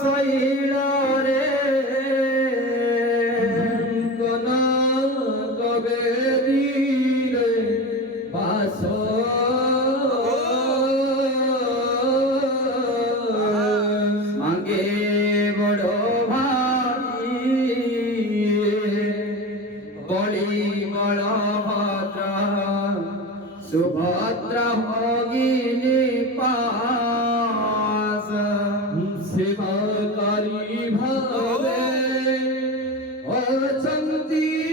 শৈল রে কোন কবেরীরে বাস মাগে বড় ভাই বলি বলভদ্র সুভদ্রা ভগিনী পাস সেবাকারী ভাবে অচন্তি